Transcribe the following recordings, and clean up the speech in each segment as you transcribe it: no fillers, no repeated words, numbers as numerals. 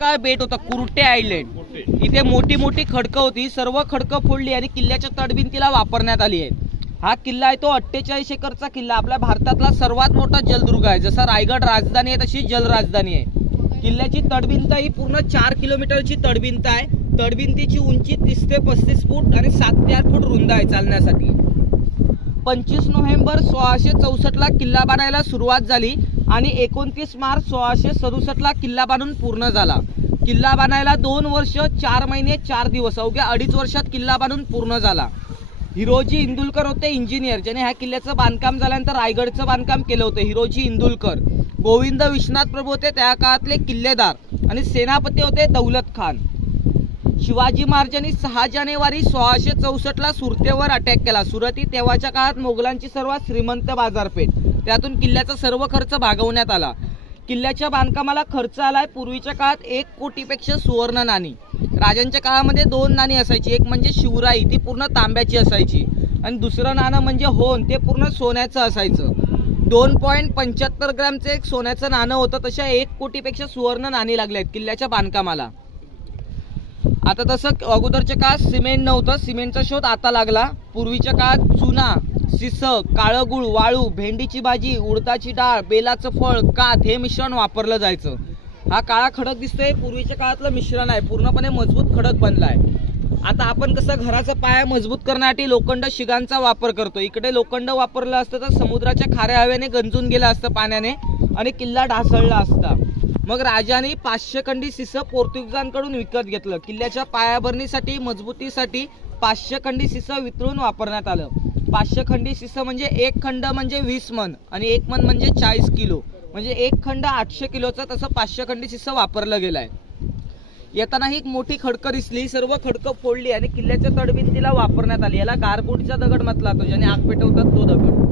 काय बेट होता कुर्टे आयलंड। इथे मोठी मोठी खडकं होती, सर्व खडकं फोडली आणि किल्ल्याच्या तटभिंतीला वापरण्यात आली आहे। हा किल्ला आहे तो 48 एकरचा किल्ला, आपल्या भारतातला सर्वात मोठा जलदुर्ग आहे। जसा रायगड राजधानी आहे तशी जल राजधानी आहे। किल्ल्याची तटभिंत ही पूर्ण 4 किलोमीटरची तटभिंत आहे। तटभिंतीची उंची 30 ते 35 फूट आणि 7 ते 8 फूट रुंद आहे चालण्यासाठी। 25 नोव्हेंबर 1664 ला किल्ला बांधायला सुरुवात झाली आणि 29 मार्च 1667 ला किल्ला बांधून पूर्ण झाला। किल्ला बांधायला 2 वर्ष 4 महिने 4 दिवस, अवघ्या 2.5 वर्षात किल्ला बांधून पूर्ण झाला। हिरोजी इंदुलकर होते इंजिनियर, ज्याने ह्या किल्ल्याचं बांधकाम झाल्यानंतर रायगडचं बांधकाम केलं होतं। हिरोजी इंदुलकर। गोविंद विश्वनाथ प्रभू होते त्या काळातले किल्लेदार आणि सेनापती होते दौलत खान। शिवाजी महाराजांनी 6 जानेवारी 1664 ला सुरतेवर अटॅक केला। सुरत ही तेव्हाच्या काळात मोगलांची सर्वात श्रीमंत बाजारपेठ, त्यातून किल्ल्याचा सर्व खर्च भागवण्यात आला। किल्ल्याच्या बांधकामाला खर्च आलाय पूर्वीच्या काळात 1 कोटीपेक्षा सुवर्ण नाणी। राजांच्या काळामध्ये 2 नाणी असायची, एक म्हणजे शिवराई, ती पूर्ण तांब्याची असायची, आणि दुसरं नाणं म्हणजे होन, ते पूर्ण सोन्याचं असायचं। 2.75 ग्रॅमचं एक सोन्याचं नाणं होतं। तशा 1 कोटीपेक्षा सुवर्ण नाणी लागले आहेत किल्ल्याच्या बांधकामाला। आता तसं अगोदरच्या काळात सिमेंट नव्हतं, सिमेंटचा शोध आता लागला। पूर्वीच्या काळात चुना, शिस, काळं गुळ, वाळू, भेंडीची भाजी, उडदाची डाळ, बेलाचं फळ, काथ हे मिश्रण वापरलं जायचं। हा काळा खडक दिसतोय, पूर्वीच्या काळातलं मिश्रण आहे, पूर्णपणे मजबूत खडक बनलाय। आता आपण कसं घराचा पाया मजबूत करण्यासाठी लोखंड शिगांचा वापर करतो, इकडे लोखंड वापरलं असतं तर समुद्राच्या खाऱ्या हवेने गंजून गेलं असतं पाण्याने आणि किल्ला ढासळला असता। मग राजाने 500 खंडी शिस पोर्तुगीजांकडून विकत घेतलं। किल्ल्याच्या पायाभरणीसाठी मजबूतीसाठी 500 खंडी शिस वितळून वापरण्यात आलं। 500 खंडी शिस म्हणजे 1 खंड म्हणजे 20 मन आणि 1 मन म्हणजे 40 किलो, म्हणजे 1 खंड 800 किलोचा, तसं 500 खंडी शिस वापरलं गेलाय। येताना ही एक मोठी खडकं दिसली, सर्व खडकं फोडली आणि किल्ल्याच्या तटभिंतीला वापरण्यात आली। याला गारबोटीचा दगड म्हटला जातो, ज्याने आग पेटवतात तो दगड।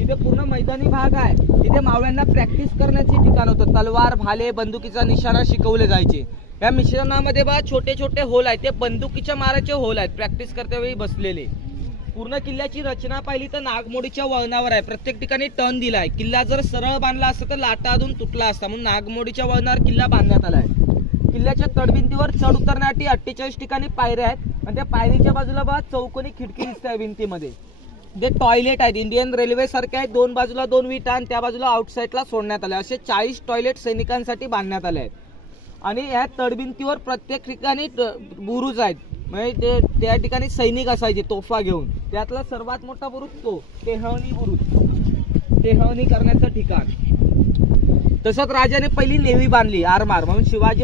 इथे पूर्ण मैदानी भाग आहे, इथे मावळ्यांना प्रॅक्टिस करण्याचे ठिकाण होतं। तलवार, भाले, बंदुकीचा निशाणा शिकवले जायचे। या मिश्रणामध्ये बा छोटे छोटे होल आहेत, ते बंदुकीच्या माराचे होल आहेत, प्रॅक्टिस करतेवेळी बसलेले। पूर्ण किल्ल्याची रचना पाहिली तर नागमोडीच्या वळणावर आहे, प्रत्येक ठिकाणी टर्न दिलाय। किल्ला जर सरळ बांधला असता तर लाटा अजून तुटला असता, म्हणून नागमोडीच्या वळणावर किल्ला बांधण्यात आलाय। किल्ल्याच्या तटभिंतीवर चढ उतरण्यासाठी 48 ठिकाणी पायऱ्या आहेत आणि त्या पायरीच्या बाजूला बघा चौकोनी खिडकी दिसते भिंतीमध्ये। जे टॉयलेट आहेत इंडियन रेल्वे सारखे आहेत, 2 बाजूला 2 विटा आणि त्या बाजूला आउटसाइडला सोडण्यात आले। असे 40 टॉयलेट सैनिकांसाठी बांधण्यात आले आहेत। आणि या तटभिंतीवर प्रत्येक ठिकाणी बुरुज आहेत, म्हणजे त्या ठिकाणी सैनिक असायचे तोफा घेऊन। त्यातला सर्वात मोठा बुरुज तो टेहळणी बुरुज, टेहळणी करण्याचं ठिकाण। तसंच राजाने पहिली नेव्ही बांधली, आरमार, म्हणून शिवाजी